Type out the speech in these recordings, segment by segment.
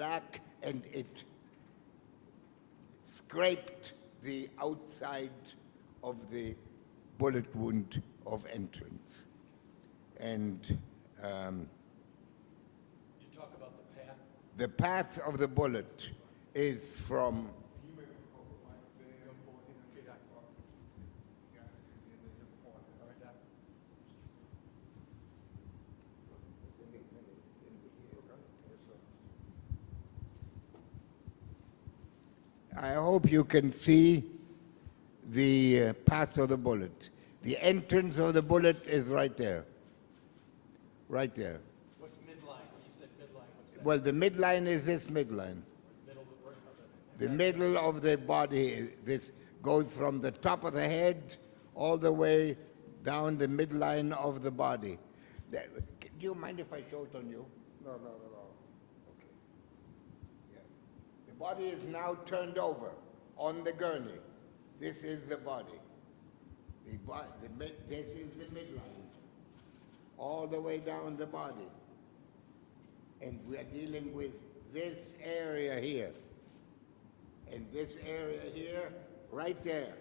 black, and it scraped the outside of the bullet wound of entrance. And Did you talk about the path? the path of the bullet is from I hope you can see the path of the bullet. The entrance of the bullet is right there. Right there. What's midline? You said midline. What's that? Well, the midline is this midline. Middle of the The middle of the body, this goes from the top of the head all the way down the midline of the body. Do you mind if I show it on you? No, not at all. Okay. Yeah. The body is now turned over on the gurney. This is the body. This is the midline, all the way down the body. And we are dealing with this area here. And this area here, right there,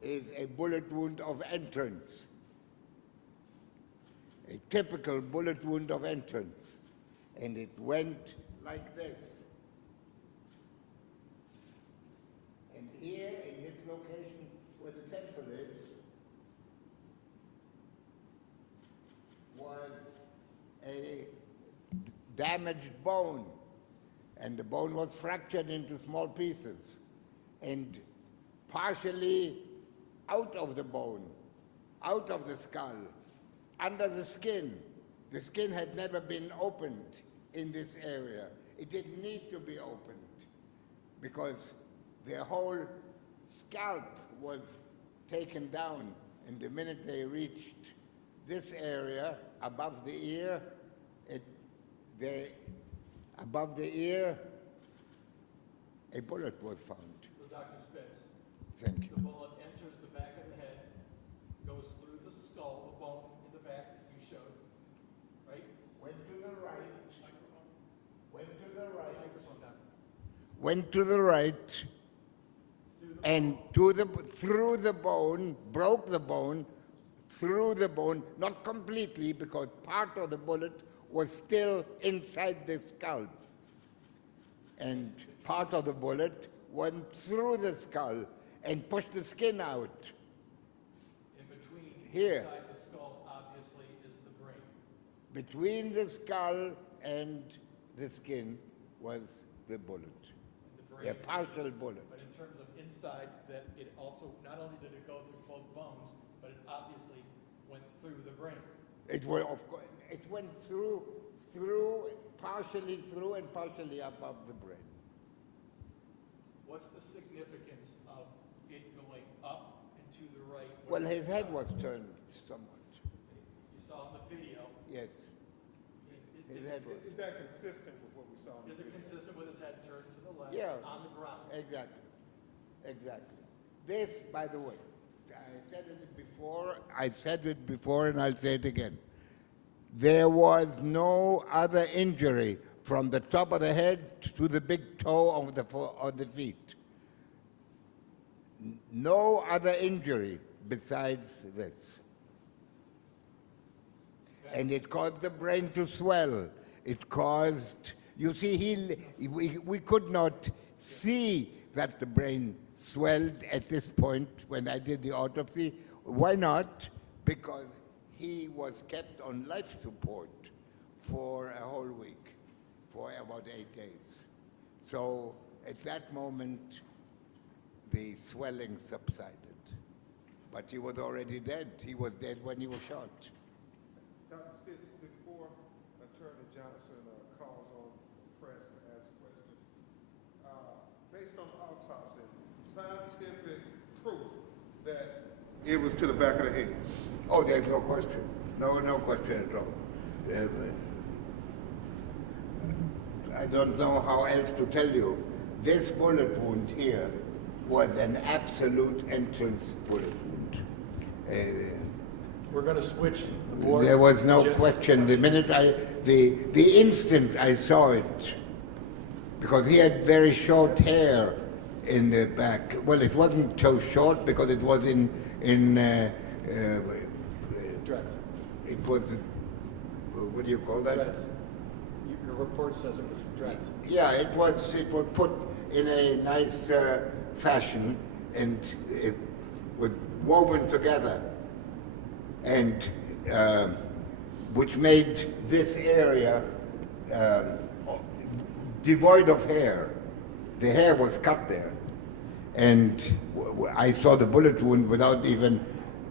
is a bullet wound of entrance. A typical bullet wound of entrance. And it went like this. And here, in this location where the temple is, was a damaged bone. And the bone was fractured into small pieces. And partially out of the bone, out of the skull, under the skin. The skin had never been opened in this area. It didn't need to be opened because the whole scalp was taken down. And the minute they reached this area above the ear, above the ear, a bullet was found. So Dr. Spitz, Thank you. the bullet enters the back of the head, goes through the skull, the bone in the back that you showed, right? Went to the right. Microphone. Went to the right. Microphone down. Went to the right, and through the bone, broke the bone, through the bone, not completely because part of the bullet was still inside the scalp. And part of the bullet went through the skull and pushed the skin out. In between, Here. inside the skull, obviously, is the brain. Between the skull and the skin was the bullet. The brain. A partial bullet. But in terms of inside, that it also, not only did it go through both bones, but it obviously went through the brain. It went, of course, it went partially through and partially above the brain. What's the significance of it going up and to the right? Well, his head was turned somewhat. You saw in the video. Yes, his head was. Is that consistent with what we saw in the Is it video? consistent with his head turned to the left Yeah. on the ground? Exactly. Exactly. This, by the way, I said it before and I'll say it again. There was no other injury from the top of the head to the big toe of the feet. No other injury besides this. And it caused the brain to swell. It caused, you see, we could not see that the brain swelled at this point when I did the autopsy. Why not? Because he was kept on life support for a whole week, for about 8 days. So at that moment, the swelling subsided. But he was already dead. He was dead when he was shot. Dr. Spitz, before Attorney Johnson calls on the press to ask questions, based on autopsy, scientific proof that it was to the back of the head. Oh, there's no question. No question at all. I don't know how else to tell you. This bullet wound here was an absolute entrance bullet wound. We're going to switch. There was no question. The minute the instant I saw it, because he had very short hair in the back. Well, it wasn't so short because it was in Dreads. it was, what do you call that? Dreads. Your report says it was dreads. Yeah, it was put in a nice fashion, and it was woven together, and which made this area devoid of hair. The hair was cut there, and I saw the bullet wound without even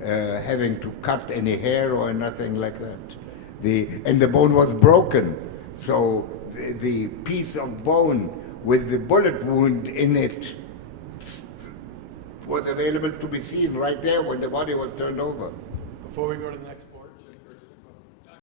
having to cut any hair or nothing like that. And the bone was broken, so the piece of bone with the bullet wound in it was available to be seen right there when the body was turned over. Before we go to the next